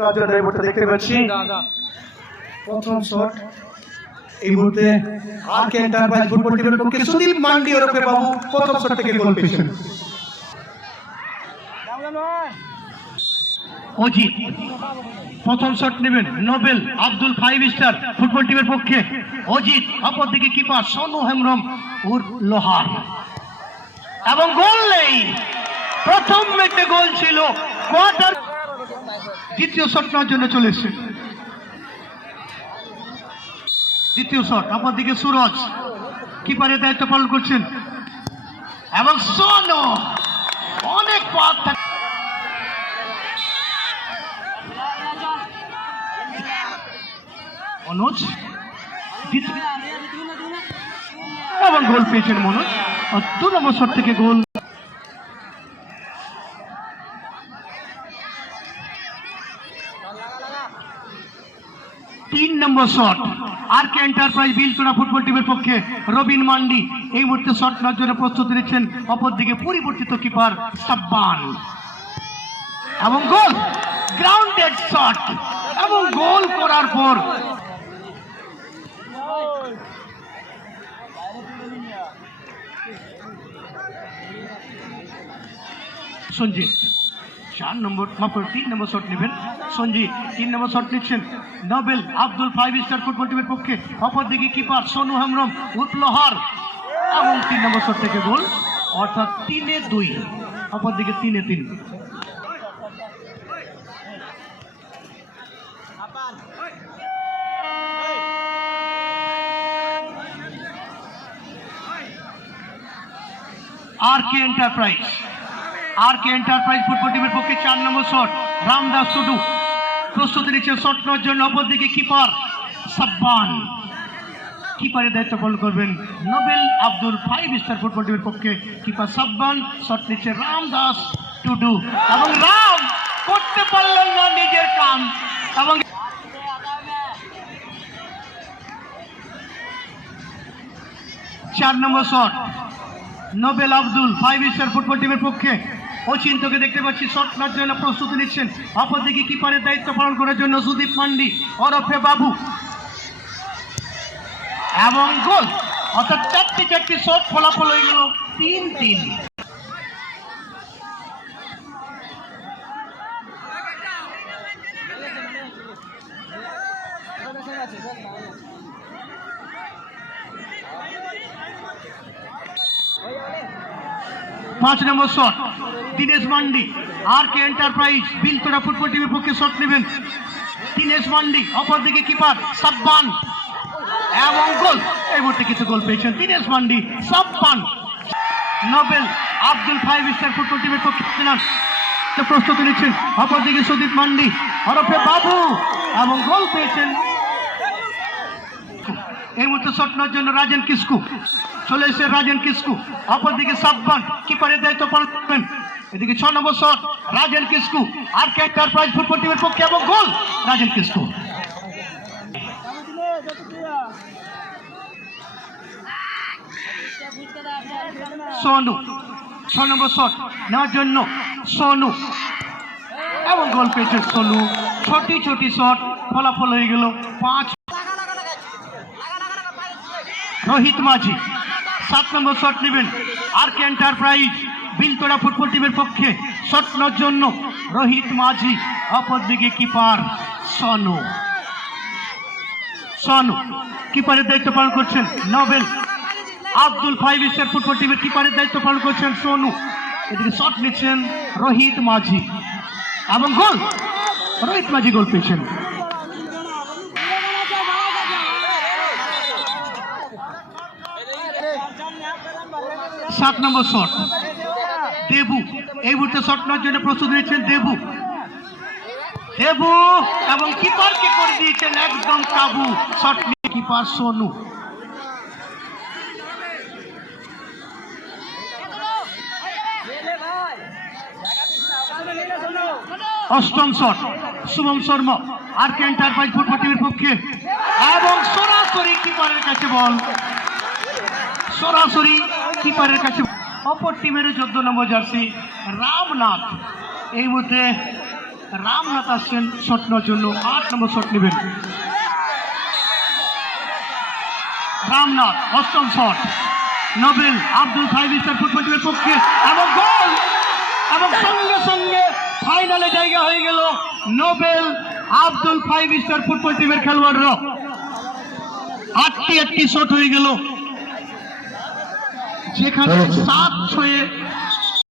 নজর এই মুহূর্তে দেখতে পাচ্ছি প্রথম শট এই মুহূর্তে আরকে এন্টারপ্রাইজ ফুটবল টিমের পক্ষে সুদীপ মান্ডি ওরফে বাবু প্রথম শট থেকে গোল পেয়েছেন। অজিত প্রথম শট নেবেন নোবেল আব্দুল 5 স্টার ফুটবল টিমের পক্ষে অজিত, অপরদিকে কিপার সোনু হেমব্রম উর লোহার এবং গোল নেই। প্রথম ম্যাচে গোল ছিল, কোয়ার্টার দ্বিতীয় শট নেওয়ার জন্য চলে এসেছে। দ্বিতীয় শট, অপরদিকে সুরজ কিপারের দায়িত্ব পালন করছেন এবং সোনু অনেক পথ মনোজ এবং গোল পেয়েছেন মনোজ। 2 নম্বর শট থেকে গোল। 3 নম্বর শট আরকে এন্টারপ্রাইজ বিলচুনা ফুটবল টিমের পক্ষে রবিন মান্ডি এই মুহূর্তে শট নেওয়ার জন্য প্রস্তুতি নিচ্ছেন। অপরদিকে পরিবর্তিত কিপার সাব্বান এবং গোল, গ্রাউন্ডেড শট এবং গোল করার পর সঞ্জিত 3 নম্বর শট নেবেন সঞ্জিত। 3 নম্বর শট নিচ্ছেন নোবেল আব্দুল 5 স্টার ফুটবল টিমের পক্ষে, অপরদিকে কিপার সোনু হেমব্রম উৎলোহার এবং 3 নম্বর শট থেকে গোল, অর্থাৎ 3-2, অপরদিকে 3-3। আরকে এন্টারপ্রাইজ ফুটবল টিমের পক্ষে 4 নম্বর শট রামদাস টুডু প্রস্তুতি নিচ্ছেন শট নেওয়ার জন্য। অপরদিকে কিপার সাব্বান, কিপারের দায়িত্ব পালন করবেন নোবেল আব্দুল 5 স্টার ফুটবল টিমের পক্ষে কিপার সাব্বান। শট নিচ্ছে রামদাস টুডু এবং রাম করতে পারলেন না নিজের কাম এবং 4 নম্বর shot Nobel Abdul 5 star football টিমের পক্ষে অচিন্তকে দেখতে পাচ্ছি শট নেওয়ার জন্য প্রস্তুতি নিচ্ছেন। অপরদিকে কিপারের দায়িত্ব পালন করার জন্য সুদীপ মান্ডি ওরফে বাবু এবং গোল, অর্থাৎ 4টি শট ফলাফল হয়ে গেল 3-3। পাঁচ নম্বর shot Dinesh Mandi RK enterprise Bilchuna football টিমের পক্ষে শট নেবেন দীনেশ মান্ডি, অপরদিকে কিপার সাব্বান এবং গোল। এই মুহূর্তে কিছু গোল পেয়েছেন দীনেশ মান্ডি, সাব্বান। নোবেল আব্দুল 5 স্টার ফুটবল টিমের পক্ষে প্রস্তুতি নিচ্ছেন। অপরদিকে সুদীপ মান্ডি ওরফে বাবু এবং গোল পেয়েছেন। এই মুহূর্তে শট নেওয়ার জন্য রাজেন কিসকু চলে এসে রাজেন কিসকু, অপরদিকে সাব্বান কিপারের দায়িত্ব পালন করবেন। এদিকে 6 number shot Rajen Kisku RK enterprise football টিমের পক্ষে এবং goal Rajen Kisku. Sonu 6 number shot নেওয়ার জন্য সোনু এবং গোল পেয়েছে সোনু। ছোটি শট ফলাফল হয়ে গেল 5। রোহিত মাঝি 7 নম্বর শট নেবেন আরকে এন্টারপ্রাইজ বিলতোড়া ফুটবল টিমের পক্ষে শট নেওয়ার জন্য রোহিত মাঝি, অপরদিকে কিপার সোনু কিপারের দায়িত্ব পালন করছেন। নোবেল আব্দুল 5 স্টার ফুটবল টিমের কিপারের দায়িত্ব পালন করছেন সোনু। এদিকে শট নিচ্ছেন রোহিত মাঝি এবং গোল, রোহিত মাঝি গোল পেয়েছেন। 7 নম্বর শট দেবু এই মুহূর্তে শট নেওয়ার জন্য প্রস্তুত নিচ্ছেন দেবু এবং কিপারকে করে দিয়েছেন একদম কাবু। শট নিয়ে কিপার সোনু। অষ্টম shot Shubham Sharma RK enterprise football টিমের পক্ষে এবং সরাসরি কিপারের কাছে বল, সরাসরি কিপারের কাছে। অপর টিমের 14 নম্বর জার্সি রামনাথ এই মুহূর্তে রামনাথ আসছেন শট নেওয়ার জন্য, 8 নম্বর শট নেবেন রামনাথ। অষ্টম shot Nobel Abdul 5 star football টিমের পক্ষে এবং গোল, এবং সঙ্গে সঙ্গে ফাইনালে জায়গা হয়ে গেল নোবেল আব্দুল 5 স্টার ফুটবল টিমের খেলোয়াড়রা। 8টি শট হয়ে গেল, যেখানে 7 ছয়ে